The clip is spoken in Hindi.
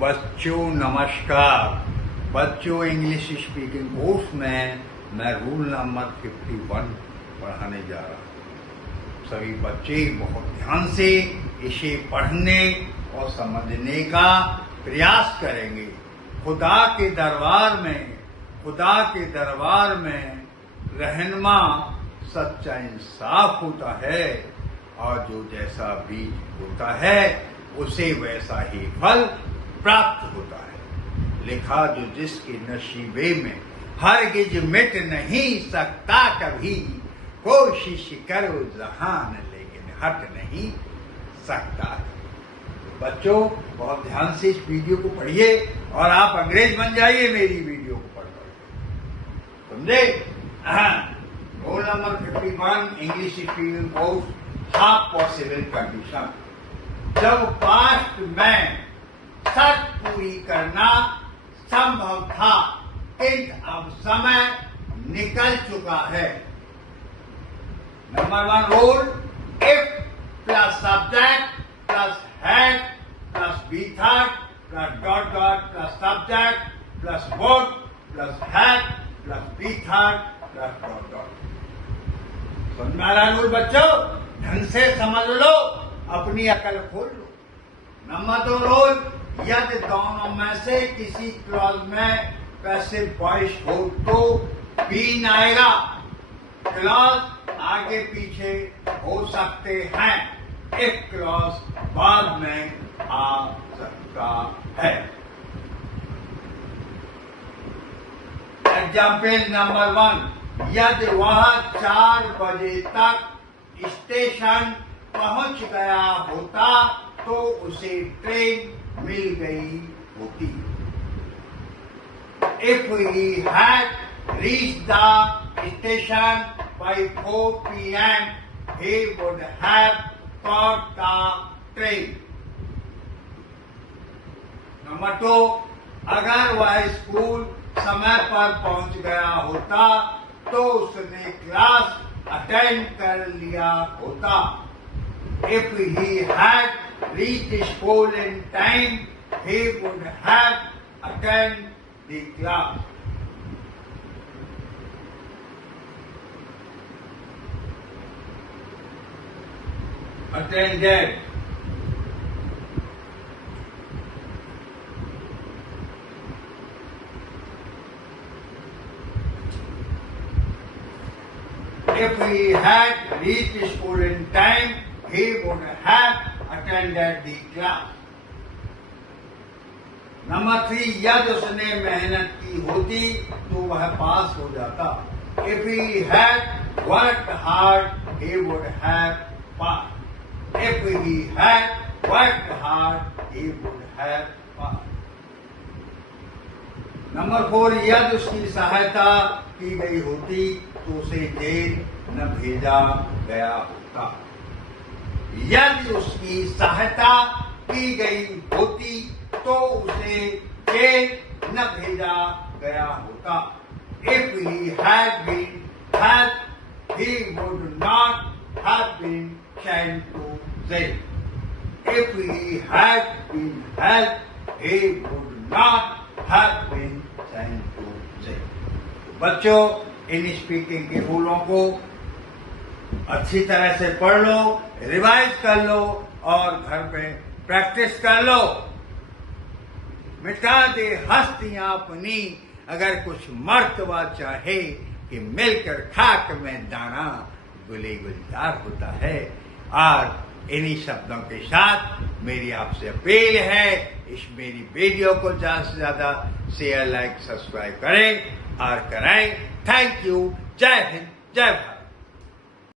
बच्चों नमस्कार। बच्चों इंग्लिश स्पीकिंग कोर्स में मैं रूल नंबर 51 पढ़ाने जा रहा हूँ। सभी बच्चे बहुत ध्यान से इसे पढ़ने और समझने का प्रयास करेंगे। खुदा के दरबार में रहनुमा सच्चा इंसाफ होता है और जो जैसा बीज होता है उसे वैसा ही फल प्राप्त होता है। लिखा जो जिसके नसीबे में हरगिज मिट नहीं सकता कभी, कोशिश करो जहान लेकिन हट नहीं सकता। बच्चों बहुत ध्यान से इस वीडियो को पढ़िए और आप अंग्रेज बन जाइए मेरी वीडियो को पढ़कर, समझे? Roll number 51 English speaking course half possible condition. जब पास्ट में शर्त पूरी करना संभव था किंतु अब समय निकल चुका है। Number 1 rule, if plus subject plus had plus be third plus dot dot plus subject plus would plus had plus be third plus dot dot. समझ में आ रहा रूल बच्चों? ढंग से समझ लो, अपनी अकल खोल लो। नंबर 2 रूल, यदि दोनों में से किसी क्लॉज में पैसिव वॉइस हो तो बीन आएगा। क्लॉज आगे पीछे हो सकते हैं, एक क्लॉज बाद में आ सकता है। एग्जाम्पल नंबर 1, यदि वह 4 बजे तक स्टेशन पहुंच गया होता तो उसे ट्रेन मिल गई होती। If he had reached the station by 4 p.m., he would have caught the train. Number 2, अगर वह स्कूल समय पर पहुंच गया होता तो उसने क्लास अटेंड कर लिया होता। If he had reached school in time, he would have attended the class. Attended. If he had reached school in time, he would have attended the class. Number 3, यदि उसने मेहनत की होती तो वह पास हो जाता। If he had worked hard, he would have passed. If he had worked hard, he would have passed. Number 4, यदि उसकी सहायता की गई होती तो उसे जेल न भेजा गया होता। यदि उसकी सहायता की गई होती तो उसे जेल न भेजा गया होता। If he had been helped, he would not have been sent to jail. If he had been helped, he would not have been sent to jail. बच्चों इन स्पीकिंग के रूलों को अच्छी तरह से पढ़ लो, रिवाइज कर लो और घर पे प्रैक्टिस कर लो। मिटा दे हस्तियां अपनी अगर कुछ मर्तबा चाहे कि मिलकर खाक में दाना गुले गुलजार होता है। और इन्हीं शब्दों के साथ मेरी आपसे अपील है, इस मेरी वीडियो को ज्यादा से ज्यादा शेयर, लाइक, सब्सक्राइब करें और कराएं। Thank you. जय हिंद, जय भारत।